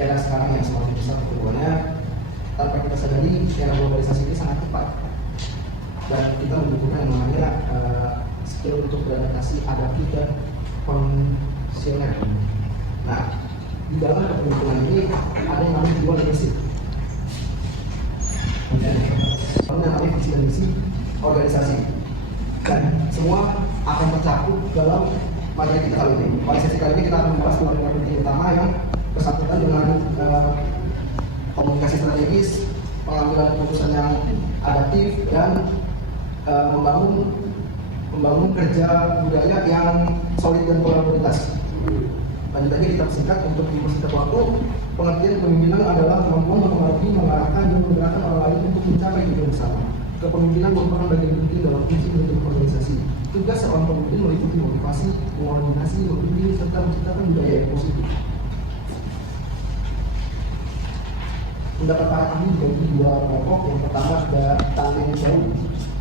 era sekarang yang semakin besar pertumbuhannya, tanpa kita sadari era globalisasi ini sangat cepat dan kita membutuhkan yang namanya skill untuk beradaptasi, adaptif dan kondisioner. Nah, di dalam kepemimpinan ini ada yang namanya jiwa leadership. Ada yang namanya visi dan misi organisasi. Dan semua akan tercakup dalam materi kita kali ini. Pada sesi kali ini kita akan membahas poin penting utama yang bersangkutan dengan komunikasi strategis, pengambilan keputusan yang adaptif, dan membangun kerja budaya yang solid dan kolaborativitas. Lanjut lagi kita singkat untuk mempersingkat waktu. Pengertian kepemimpinan adalah kemampuan mempengaruhi, mengarahkan, dan menggerakkan orang lain untuk mencapai tujuan bersama. Kepemimpinan merupakan bagian penting dalam fungsi bentuk organisasi. Tugas seorang pemimpin meliputi motivasi, koordinasi, membimbing, serta menciptakan budaya yang positif. Pendapat para ahli dibagi dua kelompok. Yang pertama ada Talen Chow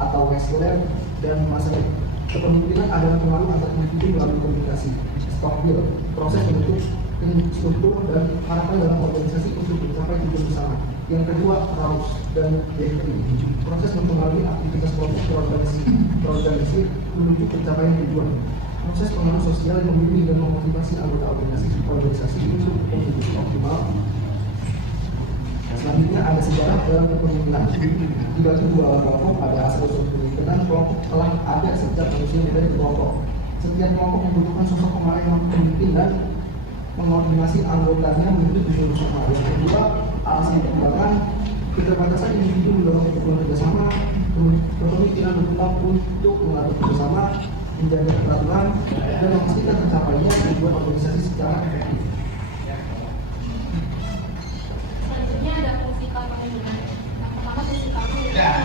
atau Westler dan Masalah. Kepemimpinan adalah pengaruh antar individu melalui komunikasi, skill, proses bentuk, struktur, dan harapan dalam organisasi untuk mencapai tujuan bersama. Yang kedua, Raus dan Jeffrey, proses mempengaruhi aktivitas kelompok terorganisir menuju pencapaian tujuan. Proses pengaruh sosial yang membimbing dan memotivasi anggota organisasi untuk berkontribusi optimal. Selanjutnya ada sejarah dalam kepemimpinan. Dibagi dua kelompok, ada asal-usul kepemimpinan. Kelompok telah ada sejak manusia dari kelompok. Setiap kelompok membutuhkan sosok pengarah yang memimpin dan mengoordinasi anggotanya menuju tujuan bersama. Yang kedua, alasan perkembangan. Keterbatasan individu mendorong kebutuhan kerjasama, kepemimpinan berkembang untuk mengatur kerjasama, menjaga peraturan, dan memastikan tercapainya tujuan organisasi secara efektif. Selanjutnya ada fungsi kepemimpinan. Yang pertama fungsi kepemimpinan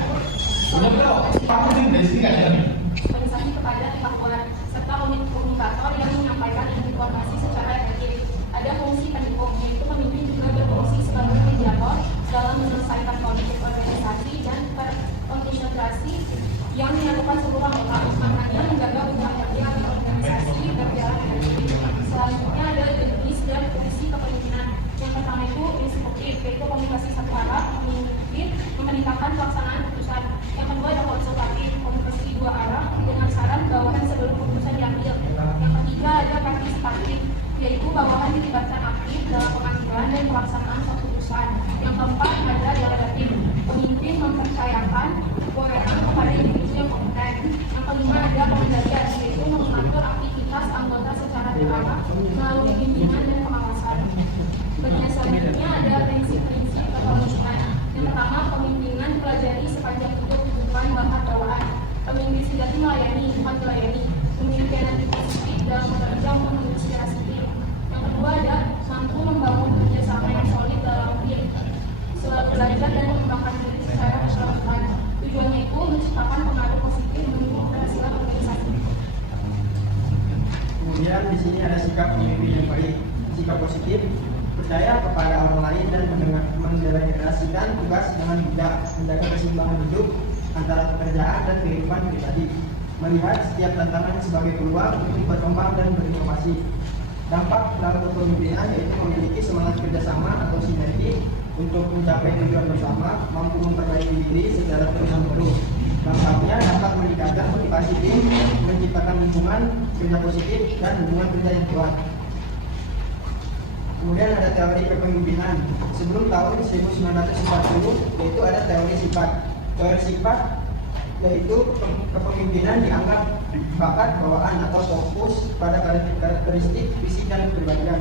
organisasi kepada stakeholder serta unit komunikator yang menyampaikan informasi secara efektif. Ada fungsi pendukung, yaitu pemimpin juga berfungsi sebagai mediator dalam menyelesaikan konflik organisasi dan berkonsentrasi yang dilakukan seluruh anggota, maknanya menjaga hubungan kerja organisasi berjalan efektif. Selanjutnya ada jenis dan fungsi kepemimpinan. Yang pertama itu instruktif, yaitu komunikasi satu arah, memimpin, memerintahkan pelaksanaan keputusan. Yang kedua ada konsultatif, komunikasi dua arah dengan saran bawahan sebelum keputusan diambil. Yang ketiga ada partisipatif, yaitu bawahan dilibatkan aktif dalam pengambilan dan pelaksanaan suatu keputusan. Yang keempat ada delegatif, pemimpin mempercayakan wewenang kepada individu yang kompeten. Yang kelima ada pengendalian, yaitu mengatur aktivitas anggota secara terarah melalui bimbingan dan pengawasan. Bagian selanjutnya ada prinsip-prinsip kepemimpinan. Yang pertama, pemimpinan pelajari sepanjang hidup bukan bahan bawaan. Pemimpin sejati melayani, bukan melayani. Pemimpinan positif dalam bekerja menginspirasi tim. Yang kedua ada mampu membangun kerjasama yang solid dalam tim. Selalu belajar dan mengembangkan diri secara keseluruhan. Tujuannya itu menciptakan pengaruh positif mendukung keberhasilan organisasi. Kemudian di sini ada sikap pemimpin yang baik. Sikap positif, percaya kepada orang lain dan mendelegasikan tugas dengan bijak, menjaga keseimbangan hidup antara pekerjaan dan kehidupan pribadi, melihat setiap tantangan sebagai peluang untuk berkembang dan berinovasi. Dampak dalam kepemimpinan yaitu memiliki semangat kerjasama atau sinergi untuk mencapai tujuan bersama, mampu memperbaiki diri secara terus-menerus. Dampaknya dapat meningkatkan motivasi tim, menciptakan lingkungan kerja positif dan hubungan kerja yang kuat. Kemudian ada teori kepemimpinan. Sebelum tahun 1940 yaitu ada teori sifat. Teori sifat yaitu kepemimpinan dianggap bakat bawaan atau fokus pada karakteristik fisik dan kepribadian.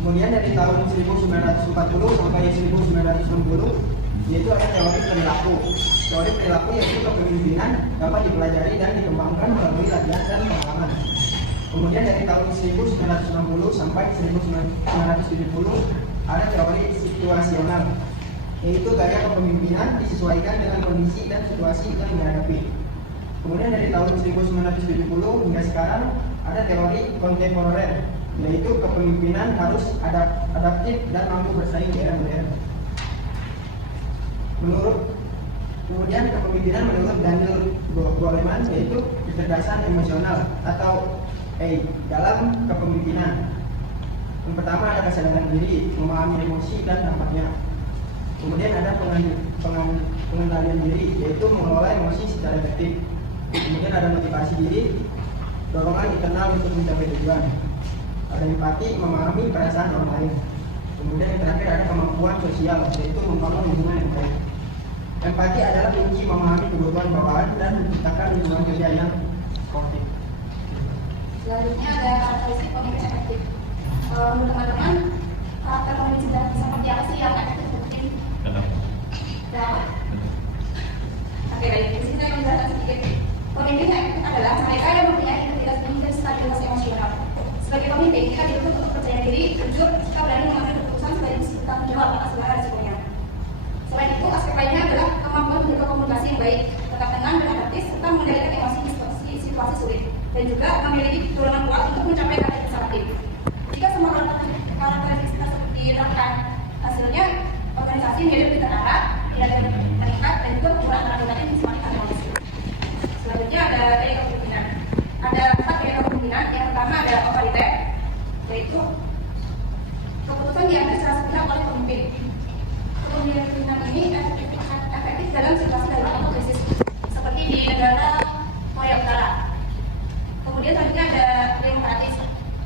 Kemudian dari tahun 1940 sampai 1960 yaitu ada teori perilaku. Teori perilaku yaitu kepemimpinan dapat dipelajari dan dikembangkan melalui latihan dan pengalaman. Kemudian dari tahun 1960 sampai 1970 ada teori situasional, yaitu gaya kepemimpinan disesuaikan dengan kondisi dan situasi yang dihadapi. Kemudian dari tahun 1970 hingga sekarang ada teori kontemporer, yaitu kepemimpinan harus adaptif dan mampu bersaing di era modern. Kemudian kepemimpinan menurut Daniel Goleman yaitu kecerdasan emosional atau dalam kepemimpinan. Yang pertama ada kesadaran diri, memahami emosi dan dampaknya. Kemudian ada pengendalian diri, yaitu mengelola emosi secara efektif. Kemudian ada motivasi diri, dorongan internal untuk mencapai tujuan. Ada empati, memahami perasaan orang lain. Kemudian yang terakhir ada kemampuan sosial, yaitu membangun hubungan yang baik. Empati adalah kunci memahami kebutuhan bawahan dan menciptakan lingkungan kerja yang sportif. Selanjutnya ada karakteristik pemimpin efektif. Menurut teman-teman, karakter pemimpin seperti apa sih yang efektif mungkin? Nah, oke baik. Di sini saya menjelaskan sedikit. Pemimpin yang efektif adalah mereka yang mempunyai integritas diri dan stabilitas emosional. Sebagai pemimpin, kita dituntut untuk percaya diri, jujur, kita berani mengambil keputusan sekaligus bertanggung jawab atas segala resikonya. Selain itu, aspek lainnya adalah kemampuan menjaga komunikasi yang baik, tetap tenang dan adaptif, serta mengendalikan emosi di situasi sulit, dan juga memiliki dorongan kuat untuk mencapai target besar tim. Jika semua karakteristik tersebut diterapkan, hasilnya organisasi menjadi lebih terarah, tidak ada meningkat, dan juga pertumbuhan anggota tim semakin harmonis. Selanjutnya ada gaya kepemimpinan. Ada 4 gaya kepemimpinan. Yang pertama ada otoriter, yaitu keputusan diambil secara sepihak oleh pemimpin. Kepemimpinan ini efektif dalam situasi darurat atau krisis, seperti di negara Korea Utara. Kemudian selanjutnya ada demokratis,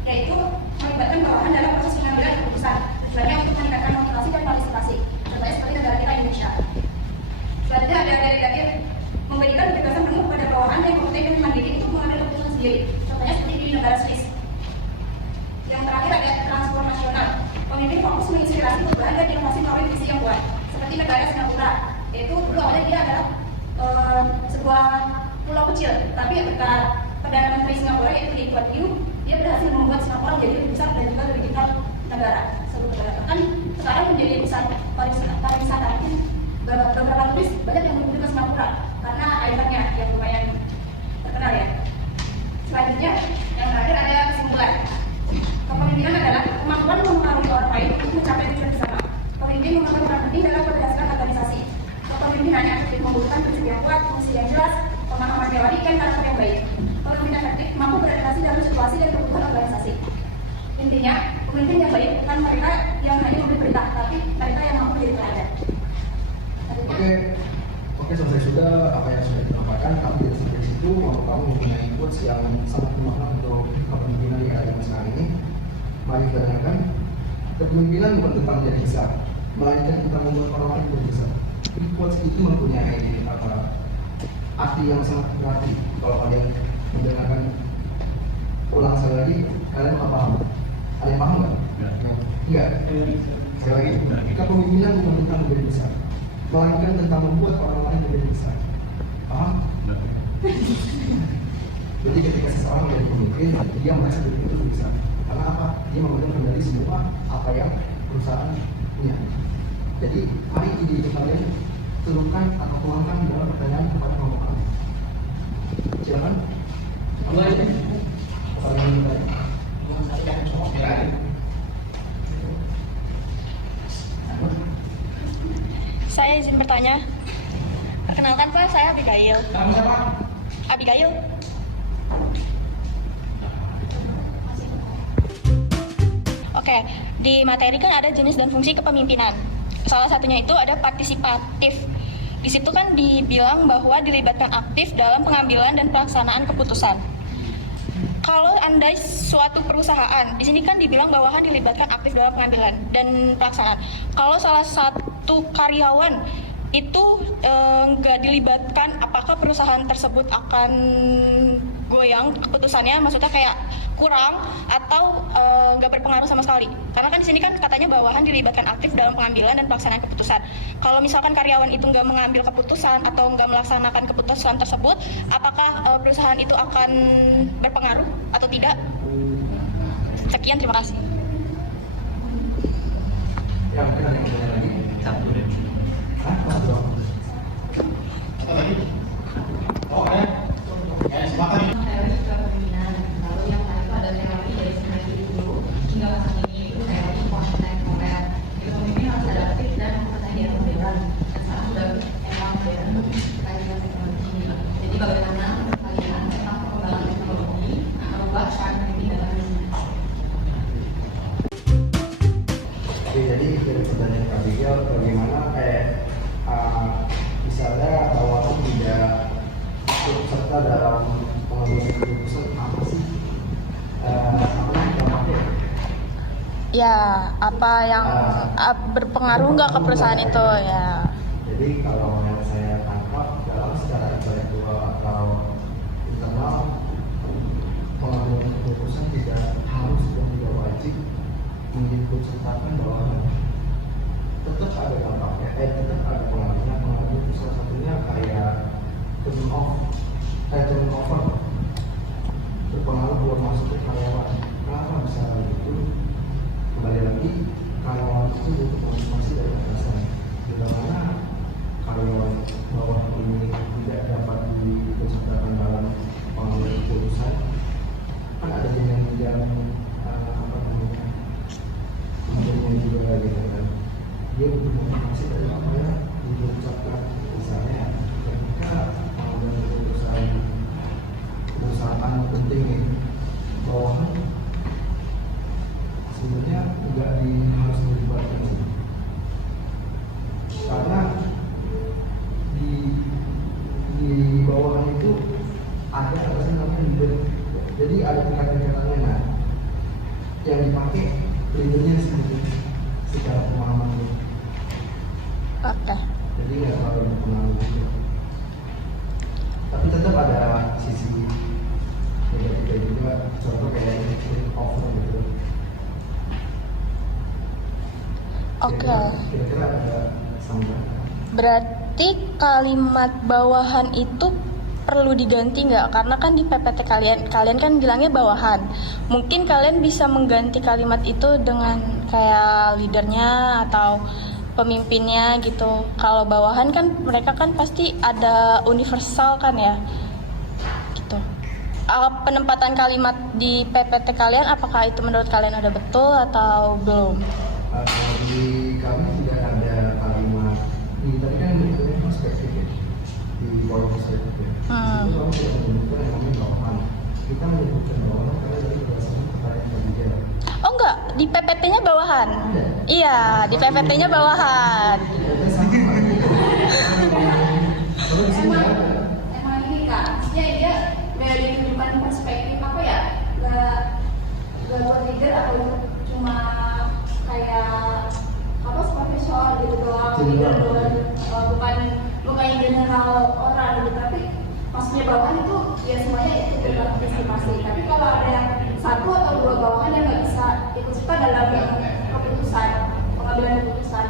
yaitu melibatkan bawahan dalam proses pengambilan keputusan. Tujuannya untuk meningkatkan motivasi dan partisipasi, contohnya seperti negara kita Indonesia. Selanjutnya ada delegatif, memberikan kebebasan penuh kepada bawahan yang kompeten dan mandiri untuk mengambil keputusan sendiri, contohnya seperti di negara Swiss. Yang terakhir ada transformasional, pemimpin fokus menginspirasi perubahan dan inovasi melalui visi yang kuat, seperti negara Singapura, yaitu dulu awalnya dia adalah sebuah pulau kecil, tapi Perdana Menteri Singapura yaitu Lee Kuan Yew, dia berhasil membuat Singapura menjadi lebih besar dan juga lebih digital negara, seluruh negara. Bahkan sekarang menjadi pusat pariwisata. Beberapa turis banyak yang mengunjungi ke Singapura karena airnya yang lumayan terkenal ya. Selanjutnya yang terakhir ada kesimpulan. Kepemimpinan adalah kemampuan mempengaruhi orang lain untuk mencapai tujuan bersama. Pemimpin memegang peran penting dalam keberhasilan organisasi. Kepemimpinan yang efektif membutuhkan prinsip yang kuat, fungsi yang jelas, pemahaman teori, dan karakter yang baik. Pemimpin efektif mampu beradaptasi dalam situasi dan kebutuhan organisasi. Intinya, pemimpin yang baik bukan mereka yang hanya memberi perintah, tapi mereka yang mampu menjadi teladan. Oke, selesai sudah apa yang sudah disampaikan. Tapi dari sampai situ, kalau kamu mempunyai quotes yang sangat bermakna untuk kepemimpinan di era zaman sekarang ini, mari kita dengarkan. Kepemimpinan bukan tentang menjadi besar, melainkan tentang membuat orang lain menjadi besar. Jadi quotes itu mempunyai arti yang sangat berarti. Kalau kalian mendengarkan ulang sekali lagi, kalian akan paham. Kalian paham nggak? Enggak. Sekali lagi, kepemimpinan bukan tentang menjadi besar, melainkan tentang membuat orang lain menjadi besar. Paham? Jadi ketika seseorang menjadi pemimpin, dia merasa diri itu besar. Karena apa? Dia memegang kendali semua apa yang perusahaan punya. Jadi mari ide itu kalian turunkan atau tuangkan dalam pertanyaan kepada kelompok kalian. Silakan. Mulai. Pertanyaan mulai. Saya izin bertanya. Perkenalkan Pak, saya Abigail. Kamu siapa? Abigail. Oke, di materi kan ada jenis dan fungsi kepemimpinan. Salah satunya itu ada partisipatif. Di situ kan dibilang bahwa dilibatkan aktif dalam pengambilan dan pelaksanaan keputusan. Kalau Anda suatu perusahaan, di sini kan dibilang bawahan dilibatkan aktif dalam pengambilan dan pelaksanaan. Kalau salah satu karyawan itu nggak dilibatkan, apakah perusahaan tersebut akan goyang keputusannya? Maksudnya kayak kurang atau nggak berpengaruh sama sekali? Karena kan di sini kan katanya bawahan dilibatkan aktif dalam pengambilan dan pelaksanaan keputusan. Kalau misalkan karyawan itu nggak mengambil keputusan atau nggak melaksanakan keputusan tersebut, apakah perusahaan itu akan berpengaruh atau tidak? Sekian, terima kasih. Ya, mungkin ada yang bertanya lagi. Satu deh. Hah? Satu doang. Apa lagi? Oh, ya. Ya, silakan. Teori kepemimpinan. Lalu yang lain itu ada teori dari semester dulu hingga saat ini itu teori kontemporer. Jadi pemimpin harus adaptif dan mempercayai modern. Dan sekarang sudah emang modern terkait dengan teknologi ini. Jadi bagaimana kalian tentang perkembangan teknologi merubah cara pemimpin dalam bisnis. jadi dari pertanyaan Kak Bigel, bagaimana misalnya bawahan tidak ikut serta dalam pengambilan keputusan, apa sih apa yang dampaknya? Ya, apa yang berpengaruh nggak ke perusahaan itu ya? Jadi kalau yang saya tangkap dalam secara intelektual atau internal, pengambilan keputusan tidak harus dan tidak wajib mengikut sertakan bawahan. Tetap ada dampaknya, tetap ada pengaruhnya. Pengaruh itu salah satunya kayak turnover berpengaruh buat masuknya karyawan. Kenapa bisa begitu? Kembali lagi, karyawan itu butuh motivasi dari atasan. Bila mana karyawan bawah ini tidak dapat diikutsertakan dalam pengambilan keputusan, kan ada jenjang apa namanya, menjadinya juga gitu kan. Dia butuh motivasi dari apa ya diucapkan, misalnya ketika pengambilan keputusan perusahaan penting nih, bawahan sebenarnya harus dilibatkan karena di bawahan itu ada atasan namanya leader, jadi ada tingkatan-tingkatannya. Nah, yang dipakai leadernya sebenarnya secara pemahaman. Oke. Jadi nggak terlalu berpengaruh gitu. Tapi tetap ada sisi negatifnya juga, contoh kayak over gitu. Oke. Kira-kira ada sambungan. Berarti kalimat bawahan itu perlu diganti nggak? Karena kan di PPT kalian kan bilangnya bawahan. Mungkin kalian bisa mengganti kalimat itu dengan kayak leadernya atau pemimpinnya gitu. Kalau bawahan kan mereka kan pasti ada universal kan ya, gitu. Penempatan kalimat di PPT kalian, apakah itu menurut kalian ada betul atau belum? Di kami tidak ada kalimat tapi kan itu perspektif ya, di kolom perspektif ya. Itu kami tidak menyebutkan yang namanya bawahan. Kita menyebutkan bawahan karena dari berdasarkan pertanyaan kajian. Oh enggak, di PPT-nya bawahan. Iya, di PPT-nya bawahan. Emang ini kak, dia dari kehidupan perspektif apa ya, nggak buat leader atau cuma kayak apa seperti soal gitu doang, leader doang, bukan general orang gitu, tapi maksudnya bawahan itu ya semuanya itu berpartisipasi. Tapi kalau ada satu atau dua bawahan yang nggak bisa ikut serta dalam keputusan, pengambilan keputusan,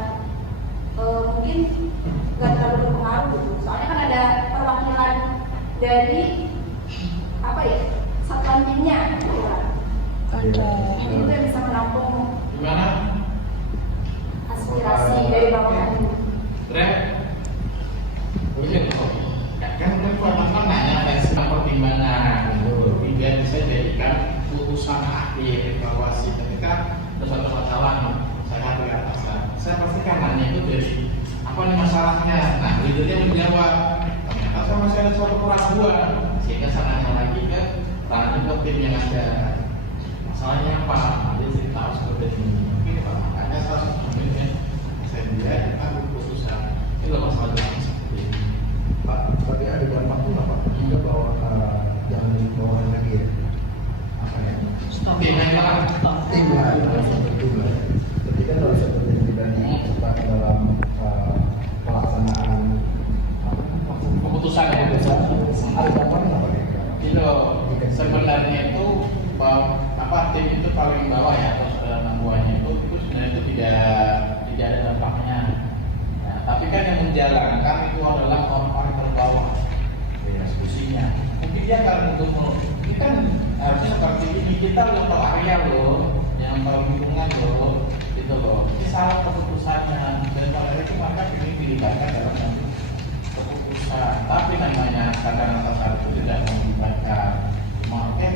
mungkin nggak terlalu berpengaruh gitu. Soalnya kan ada perwakilan dari apa ya, satuan timnya gitu kan. Oke. Itu yang bisa menampung Gimana? aspirasi dari bawahan. Rep? Begini, kan Pak nanya tes pertimbangan gitu, biar bisa jadikan putusan akhir evaluasi. Ketika ada suatu masalah nih, saya hati atasan, saya pastikan nanya itu dari apa nih masalahnya. Nah, leadernya menjawab, ternyata saya masih ada suatu keraguan, sehingga saya nanya lagi ke ranah tim yang ada. Masalahnya apa? Nanti saya tahu seperti ini. Mungkin Pak, makanya saya harus mengambilnya. Saya dia kita keputusan itu masalah dalam seperti ini. Pak, tapi ada dampaknya nggak Pak? Juga bahwa jangan dibawahan lagi ya? Apa ya? Tim yang lain. Tim lah, tim lah. Ketika kalau seperti tidak cepat dalam pelaksanaan Keputusan ya. ada dampaknya nggak Pak? Itu sebenarnya itu apa tim itu paling bawah ya, atau anak buahnya itu sebenarnya itu tidak ada dampaknya. Nah, tapi kan yang menjalankan itu adalah orang-orang terbawah diskusinya. Mungkin dia akan untuk kita harusnya seperti ini, kita udah tahu area loh, yang tahu lingkungan loh, gitu loh. Ini salah keputusannya, dan pada itu maka ini dilibatkan dalam nanti keputusan. Tapi namanya kadang atasan itu tidak melibatkan. Oke,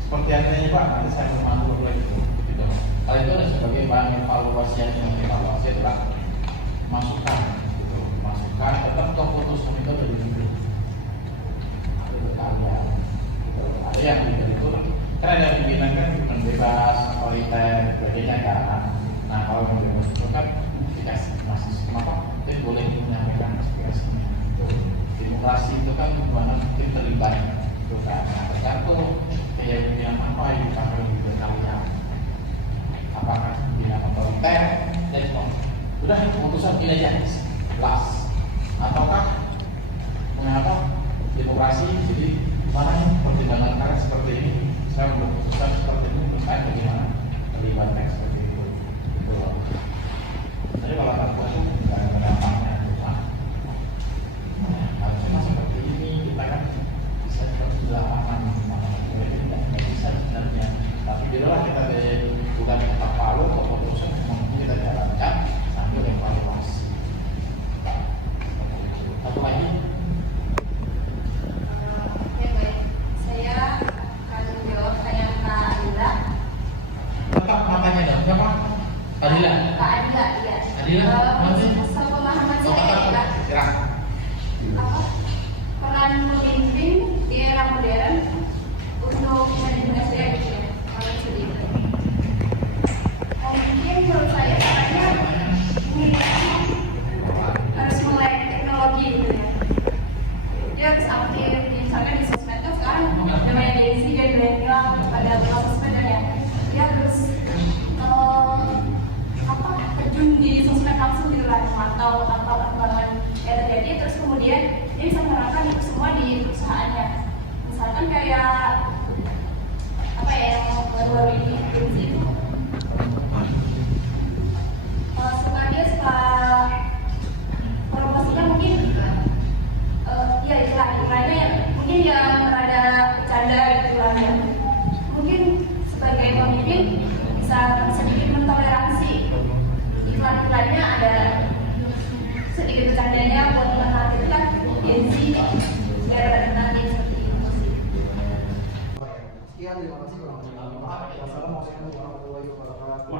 seperti artinya Pak, nanti saya memandu lagi gitu. Kalau itu ada sebagai bahan evaluasi itulah masukan, gitu. Masukan tetap keputusan itu ada di situ. Ada kalian, gitu. Ada yang tidak itu, kan ada pimpinan kan cuma bebas, otoriter, sebagainya kan. Nah Nah kalau demokrasi itu kan komunikasi masih kenapa tim boleh menyampaikan aspirasinya. Demokrasi itu kan gimana tim terlibat itu kan. Nah, tergantung keyakinan apa yang dipakai di kalian. Apakah bilang otoriter dan udah keputusan ini aja jelas, ataukah mengapa demokrasi jadi mana nih pertimbangan kalian seperti ini saya belum keputusan seperti ini menurut saya bagaimana terlibatnya seperti itu gitu loh. Jadi kalau aku itu nggak ada dampaknya cuma harusnya seperti ini kita kan bisa sudah aman ini nggak bisa sebenarnya, tapi biarlah kita bukan tetap lalu keputusan mungkin kita jalankan sambil evaluasi. Satu lagi. Ya baik, saya akan menjawab pertanyaan Kak Adila. Tetap matanya dong, siapa? Adila. Kak Adila, iya. Adila, maksudnya? Sepemahaman saya ya, Kak. Silakan. Apa peran pemimpin di era modern untuk manajemen SDM gitu ya, kalau sedih. Mungkin menurut saya caranya ini harus melek teknologi gitu ya. Dia harus aktif, misalnya di sosmed kan sekarang namanya Gen Z, Gen milenial pada kenal sosmed ya. Dia harus terjun di sosmed langsung gitu lah, atau perkembangan yang terjadi, terus kemudian dia bisa menerapkan itu semua di perusahaannya. Misalkan kayak apa ya yang baru ini Gen Z itu suka promosinya mungkin ya iklannya ya mungkin yang rada bercanda gitu lah ya. Mungkin sebagai pemimpin bisa sedikit mentoleransi iklan-iklannya ada sedikit bercandanya buat menargetkan Gen Z biar nanti seperti itu sih. Sekian, terima kasih. Wassalamualaikum warahmatullahi wabarakatuh.